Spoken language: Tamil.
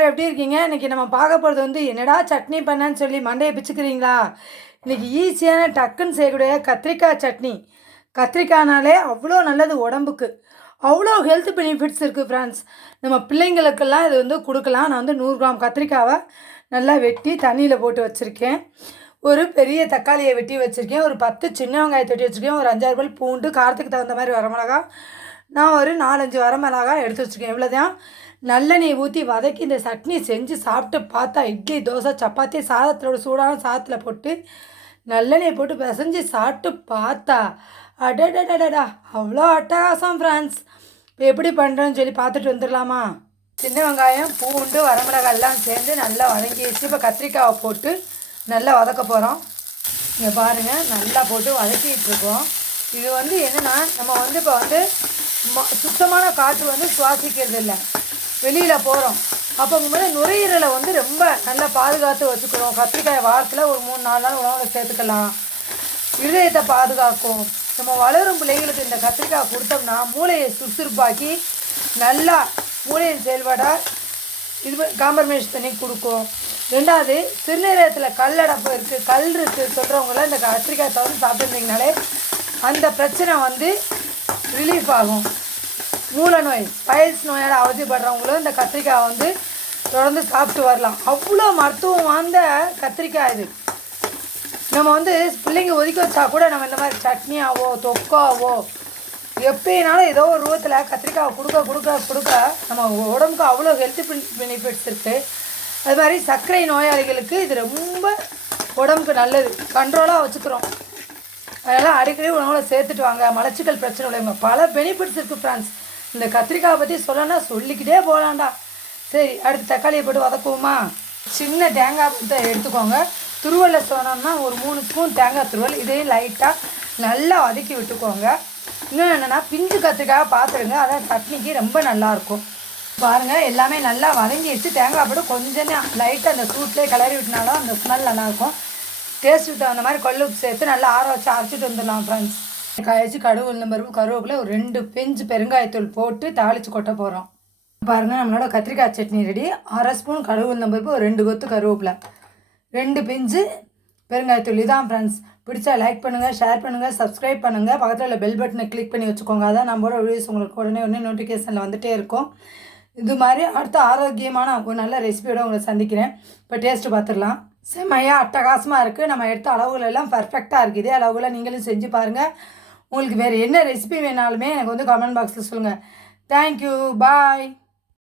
எல்லோரும் எப்படி இருக்கீங்க? இன்றைக்கி நம்ம பார்க்க போகிறது வந்து என்னடா சட்னி பண்ணேன்னு சொல்லி மண்டையை பிச்சுக்கிறீங்களா? இன்றைக்கி ஈஸியான டக்குன்னு செய்யக்கூடிய கத்திரிக்காய் சட்னி. கத்திரிக்காய்னாலே அவ்வளோ நல்லது உடம்புக்கு. அவ்வளோ ஹெல்த் பெனிஃபிட்ஸ் இருக்குது ஃப்ரெண்ட்ஸ் நம்ம பிள்ளைங்களுக்கெல்லாம் இது வந்து கொடுக்கலாம். நான் வந்து நூறு கிராம் கத்திரிக்காவை நல்லா வெட்டி தண்ணியில் போட்டு வச்சுருக்கேன். ஒரு பெரிய தக்காளியை வெட்டி வச்சுருக்கேன். ஒரு பத்து சின்ன வெங்காயத்தை வெட்டி வச்சுருக்கேன். ஒரு அஞ்சாறு பல் பூண்டு காரத்துக்கு தகுந்த மாதிரி வரமிளகா நான் ஒரு நாலஞ்சு வரமிளகா எடுத்து வச்சுருக்கேன். இவ்வளோதான் நல்லெண்ணெய் ஊற்றி வதக்கி இந்த சட்னி செஞ்சு சாப்பிட்டு பார்த்தா இட்லி தோசை சப்பாத்தி சாதத்தோட சூடான சாதத்தில் போட்டு நல்லெண்ணெய் போட்டு பிசைஞ்சு சாப்பிட்டு பார்த்தா அடடடடடா அவ்வளோ அட்டகாசம் ஃப்ரெண்ட்ஸ் இப்போ எப்படி பண்ணுறோன்னு சொல்லி பார்த்துட்டு வந்துடலாமா? சின்ன வெங்காயம் பூண்டு வரமிளகாய் எல்லாம் சேர்ந்து நல்லா வதங்கிடுச்சு. இப்போ கத்திரிக்காவை போட்டு நல்லா வதக்க போகிறோம் இங்கே பாருங்கள் நல்லா போட்டு வதக்கிட்டு இருக்கோம். இது வந்து என்னென்னா நம்ம வந்து இப்போ வந்து சுத்தமான காற்று வந்து சுவாசிக்கிறது இல்லை வெளியில் போகிறோம் அப்போங்கும்போது நுரையீரலை வந்து ரொம்ப நல்லா பாதுகாத்து வச்சுக்கிறோம் கத்திரிக்காய் வாரத்தில் ஒரு மூணு நாலு நாள் உணவில் சேர்த்துக்கலாம். இருதயத்தை பாதுகாக்கும். நம்ம வளரும் பிள்ளைங்களுக்கு இந்த கத்திரிக்காய் கொடுத்தோம்னா மூளையை சுறுசுறுப்பாக்கி நல்லா மூளையின் செயல்பாடாக இது காம்பர்மேஷன் பண்ணி கொடுக்கும். ரெண்டாவது சிறுநீரகத்தில் கல்லடப்பு இருக்குது கல் இருக்குது சொல்கிறவங்களாம் இந்த கத்திரிக்காய் தவிர சாப்பிட்டுருந்தீங்கனாலே அந்த பிரச்சனை வந்து ரிலீஃப் ஆகும். மூல நோய் பைல்ஸ் நோயால் அவதிப்படுறவங்களும் இந்த கத்திரிக்காய் வந்து தொடர்ந்து சாப்பிட்டு வரலாம். அவ்வளோ மருத்துவம் வாய்ந்த கத்திரிக்காய் இது. நம்ம வந்து பிள்ளைங்க ஒதுக்கி வச்சா கூட நம்ம இந்த மாதிரி சட்னியாவோ தொக்காவோ எப்பயினாலும் ஏதோ ஒரு ரூபத்தில் கத்திரிக்காய் கொடுக்க கொடுக்க கொடுக்க நம்ம உடம்புக்கு அவ்வளோ ஹெல்த் பெனிஃபிட்ஸ் இருக்குது அது மாதிரி சர்க்கரை நோயாளிகளுக்கு இது ரொம்ப உடம்புக்கு நல்லது. கண்ட்ரோலாக வச்சுக்கிறோம். அதனால் அடிக்கடி உணவில் சேர்த்துட்டு வாங்க. மலச்சிக்கல் பிரச்சனை உள்ளவங்க பல பெனிஃபிட்ஸ் இருக்குது ஃப்ரெண்ட்ஸ் இந்த கத்திரிக்காயை பற்றி சொல்லணும்னா சொல்லிக்கிட்டே போகலாண்டா சரி அடுத்து தக்காளியை போட்டு வதக்குவோமா? சின்ன தேங்காய் பத்தை எடுத்துக்கோங்க. துருவலை சொன்னோம்னா ஒரு மூணு ஸ்பூன் தேங்காய் துருவல். இதையும் லைட்டாக நல்லா வதக்கி விட்டுக்கோங்க. இன்னும் என்னென்னா பிஞ்சு கத்திரிக்காய் பார்த்துருங்க அதான் சட்னிக்கு ரொம்ப நல்லாயிருக்கும். பாருங்கள் எல்லாமே நல்லா வதங்கிடுச்சு. தேங்காய் போட்டு கொஞ்சம் லைட்டாக அந்த சூட்லேயே கிளறி விட்டினாலும் அந்த ஸ்மெல் நல்லாயிருக்கும். டேஸ்ட்டுக்கு தகுந்த மாதிரி கொள்ளு உப்பு சேர்த்து நல்லா ஆற வச்சு அரைச்சிட்டு வந்துடலாம் ஃப்ரெண்ட்ஸ் காய்ச்சி கடுகு உளுந்தம் பருப்பு கருவேப்பிலை ஒரு ரெண்டு பிஞ்சு பெருங்காயத்தூள் போட்டு தாளித்து கொட்ட போகிறோம் பாருங்கள் நம்மளோட கத்திரிக்காய் சட்னி ரெடி அரை ஸ்பூன் கடுகு உளுந்தம் பருப்பு ஒரு ரெண்டு கொத்து கருவேப்பிலை. ரெண்டு பிஞ்சு பெருங்காயத்தூள். இதான் ஃப்ரெண்ட்ஸ் பிடிச்சா லைக் பண்ணுங்கள் ஷேர் பண்ணுங்கள் சப்ஸ்கிரைப் பண்ணுங்கள் பக்கத்தில் உள்ள பெல் பட்டனை கிளிக் பண்ணி வச்சுக்கோங்க. அதான் நம்மளோட வீடியோஸ் உங்களுக்கு உடனே உடனே நோட்டிஃபிகேஷனில் வந்துகிட்டே இருக்கும். இது மாதிரி அடுத்த ஆரோக்கியமான ஒரு நல்ல ரெசிபியோட உங்களை சந்திக்கிறேன். இப்போ டேஸ்ட்டு பார்த்துடலாம். செம்மையாக அட்டகாசமாக இருக்குது நம்ம எடுத்த அளவுகள் எல்லாம் பர்ஃபெக்டாக இருக்குது இதே அளவுகளை நீங்களும் செஞ்சு பாருங்கள் உங்களுக்கு வேறு என்ன ரெசிபி வேணாலுமே எனக்கு வந்து கமெண்ட் பாக்ஸில் சொல்லுங்கள் தேங்க்யூ பாய்